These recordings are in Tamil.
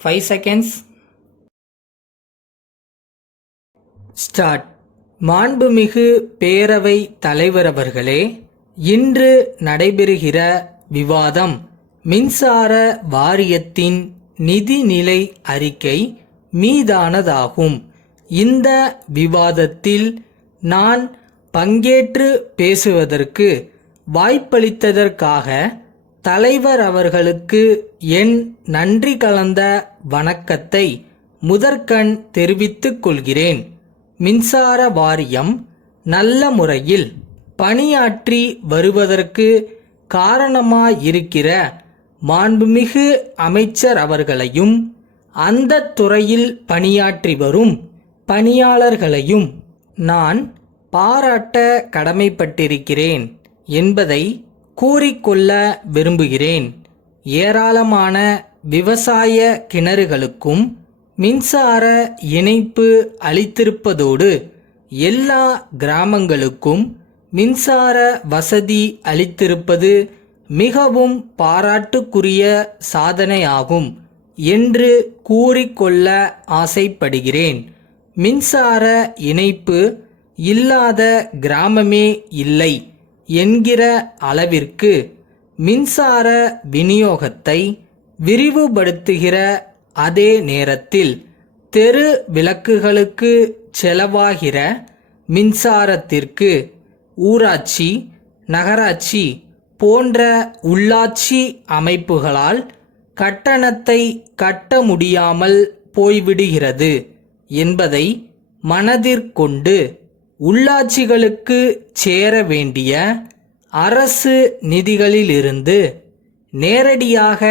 5 seconds. ஸ்டார்ட். மாண்புமிகு பேரவை தலைவர் அவர்களே, இன்று நடைபெறுகிற விவாதம் மின்சார வாரியத்தின் நிதிநிலை அறிக்கை மீதானதாகும். இந்த விவாதத்தில் நான் பங்கேற்று பேசுவதற்கு வாய்ப்பளித்ததற்காக தலைவர் அவர்களுக்கு என் நன்றி கலந்த வணக்கத்தை முதற்கண் தெரிவித்துக் கொள்கிறேன். மின்சார வாரியம் நல்ல முறையில் பணியாற்றி வருவதற்கு காரணமாயிருக்கிற மாண்புமிகு அமைச்சர் அவர்களையும் அந்த துறையில் பணியாற்றி வரும் பணியாளர்களையும் நான் பாராட்ட கடமைப்பட்டிருக்கிறேன் என்பதை கூறிக்கொள்ள விரும்புகிறேன். ஏராளமான விவசாய கிணறுகளுக்கும் மின்சார இணைப்பு அளித்திருப்பதோடு எல்லா கிராமங்களுக்கும் மின்சார வசதி அளித்திருப்பது மிகவும் பாராட்டுக்குரிய சாதனையாகும் என்று கூறிக்கொள்ள ஆசைப்படுகிறேன். மின்சார இணைப்பு இல்லாத கிராமமே இல்லை என்கிற அளவிற்கு மின்சார விநியோகத்தை விரிவுபடுத்துகிற அதே நேரத்தில் தெரு விளக்குகளுக்கு செலவாகிற மின்சாரத்திற்கு ஊராட்சி, நகராட்சி போன்ற உள்ளாட்சி அமைப்புகளால் கட்டணத்தை கட்ட முடியாமல் போய்விடுகிறது என்பதை மனதிற்கொண்டு உள்ளாட்சிகளுக்கு சேர வேண்டிய அரசு நிதிகளிலிருந்து நேரடியாக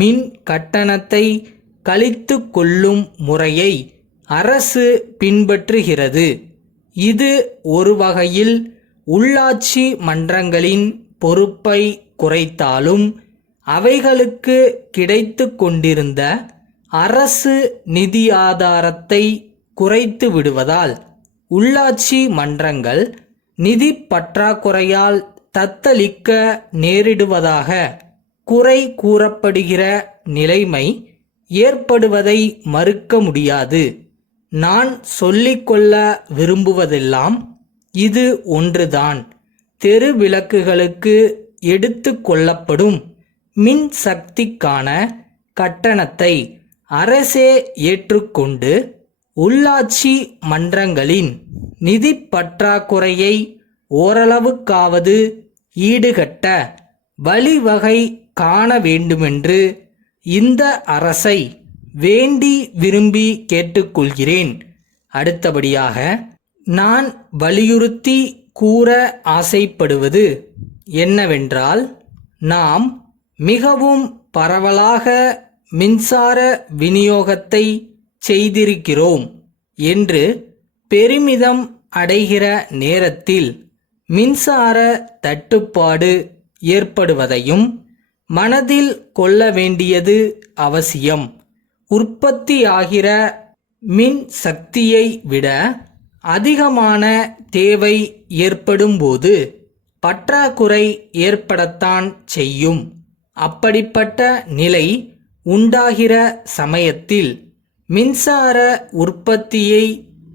மின் கட்டணத்தை கழித்து கொள்ளும் முறையை அரசு பின்பற்றுகிறது. இது ஒரு வகையில் உள்ளாட்சி மன்றங்களின் பொறுப்பை குறைத்தாலும் அவைகளுக்கு கிடைத்து கொண்டிருந்த அரசு நிதி ஆதாரத்தை குறைத்து விடுவதால் உள்ளாட்சி மன்றங்கள் நிதி பற்றாக்குறையால் தத்தளிக்க நேரிடுவதாக குறை கூறப்படுகிற நிலைமை ஏற்படுவதை மறுக்க முடியாது. நான் சொல்லிக்கொள்ள விரும்புவதெல்லாம் இது ஒன்றுதான். தெரு விளக்குகளுக்கு எடுத்து கொள்ளப்படும் மின் சக்திக்கான கட்டணத்தை அரசே ஏற்றுக்கொண்டு உள்ளாட்சி மன்றங்களின் நிதி பற்றாக்குறையை ஓரளவுக்காவது ஈடுகட்ட வழிவகை காண வேண்டுமென்று இந்த அரசை வேண்டி விரும்பி கேட்டுக்கொள்கிறேன். அடுத்தபடியாக நான் வலியுறுத்தி கூற ஆசைப்படுவது என்னவென்றால், நாம் மிகவும் பரவலாக மின்சார விநியோகத்தை செய்திருக்கிறோம் என்று பெருமிதம் அடைகிற நேரத்தில் மின்சார தட்டுப்பாடு ஏற்படுவதையும் மனதில் கொள்ள வேண்டியது அவசியம். உற்பத்தியாகிற மின் சக்தியை விட அதிகமான தேவை ஏற்படும்போது பற்றாக்குறை ஏற்படத்தான் செய்யும். அப்படிப்பட்ட நிலை உண்டாகிற சமயத்தில் மின்சார உற்பத்தியை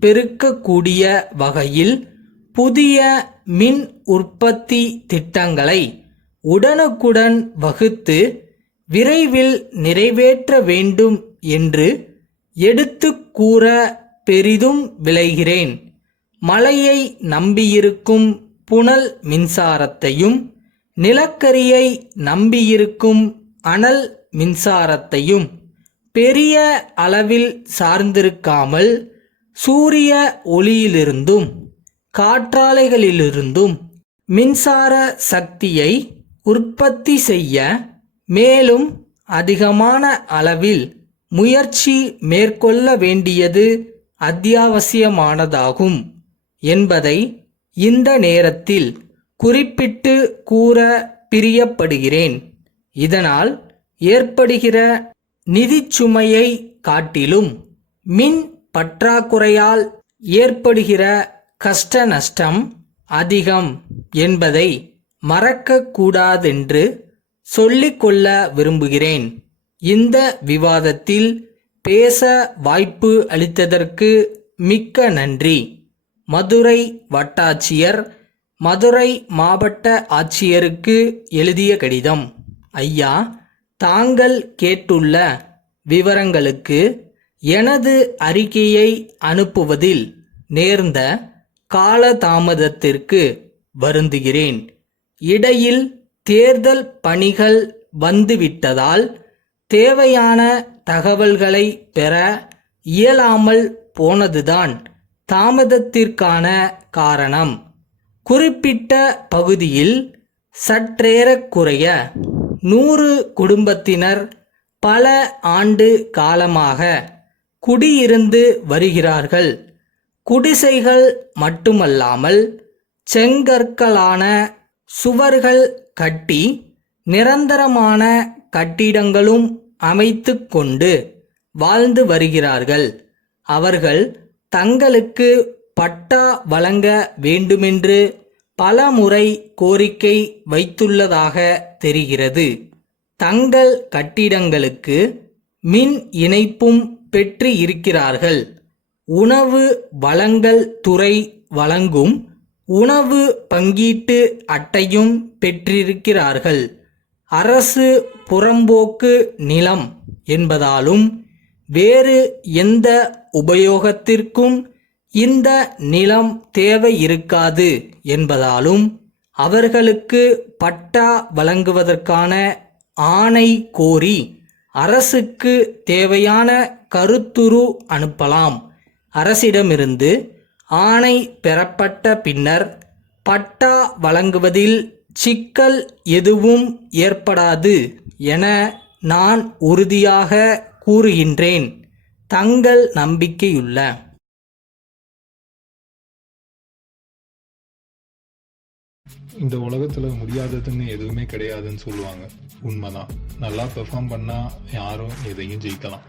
பெருக்கக்கூடிய வகையில் புதிய மின் உற்பத்தி திட்டங்களை உடனுக்குடன் வகுத்து விரைவில் நிறைவேற்ற வேண்டும் என்று எடுத்து கூற பெரிதும் விளைகிறேன். மழையை நம்பியிருக்கும் புனல் மின்சாரத்தையும் நிலக்கரியை நம்பியிருக்கும் அனல் மின்சாரத்தையும் பெரிய அளவில் சார்ந்திருக்காமல் சூரிய ஒளியிலிருந்தும் காற்றாலைகளிலிருந்தும் மின்சார சக்தியை உற்பத்தி செய்ய மேலும் அதிகமான அளவில் முயற்சி மேற்கொள்ள வேண்டியது அத்தியாவசியமானதாகும் என்பதை இந்த நேரத்தில் குறிப்பிட்டு கூற பிரியப்படுகிறேன். இதனால் ஏற்படுகிற நிதிச்சுமையை காட்டிலும் மின் பற்றாக்குறையால் ஏற்படுகிற கஷ்ட நஷ்டம் அதிகம் என்பதை மறக்கக்கூடாதென்று சொல்லிக்கொள்ள விரும்புகிறேன். இந்த விவாதத்தில் பேச வாய்ப்பு அளித்ததற்கு மிக்க நன்றி. மதுரை வட்டாட்சியர் மதுரை மாவட்ட ஆட்சியருக்கு எழுதிய கடிதம். ஐயா, தாங்கள் கேட்டுள்ள விவரங்களுக்கு எனது அறிக்கையை அனுப்புவதில் நேர்ந்த காலதாமதத்திற்கு வருந்துகிறேன். இடையில் தேர்தல் பணிகள் வந்துவிட்டதால் தேவையான தகவல்களை பெற இயலாமல் போனதுதான் தாமதத்திற்கான காரணம். குறிப்பிட்ட பகுதியில் சற்றேறக்குறைய 100 குடும்பத்தினர் பல ஆண்டு காலமாக குடியிருந்து வருகிறார்கள். குடிசைகள் மட்டுமல்லாமல் செங்கற்களான சுவர்கள் கட்டி நிரந்தரமான கட்டிடங்களும் அமைத்து கொண்டு வாழ்ந்து வருகிறார்கள். அவர்கள் தங்களுக்கு பட்டா வழங்க வேண்டுமென்று பலமுறை கோரிக்கை வைத்துள்ளதாக தெரிகிறது. தங்கள் கட்டிடங்களுக்கு மின் இணைப்பும் பெற்று இருக்கிறார்கள். உணவு வழங்கல் துறை வழங்கும் உணவு பங்கீட்டு அட்டையும் பெற்றிருக்கிறார்கள். அரசு புறம்போக்கு நிலம் என்பதாலும் வேறு எந்த உபயோகத்திற்கும் இந்த நிலம் தேவை இருக்காது என்பதாலும் அவர்களுக்கு பட்டா வழங்குவதற்கான ஆணை கோரி அரசுக்கு தேவையான கருத்துரு அனுப்பலாம். அரசிடமிருந்து ஆணை பெறப்பட்ட பின்னர் பட்டா வழங்குவதில் சிக்கல் எதுவும் ஏற்படாது என நான் உறுதியாக கூறுகின்றேன். தங்கள் நம்பிக்கையுள்ள இந்த உலகத்துல முடியாததுன்னு எதுவுமே கிடையாதுன்னு சொல்லுவாங்க. உண்மைதான். நல்லா பெர்ஃபார்ம் பண்ணா யாரும் எதையும் ஜெயிக்கலாம்.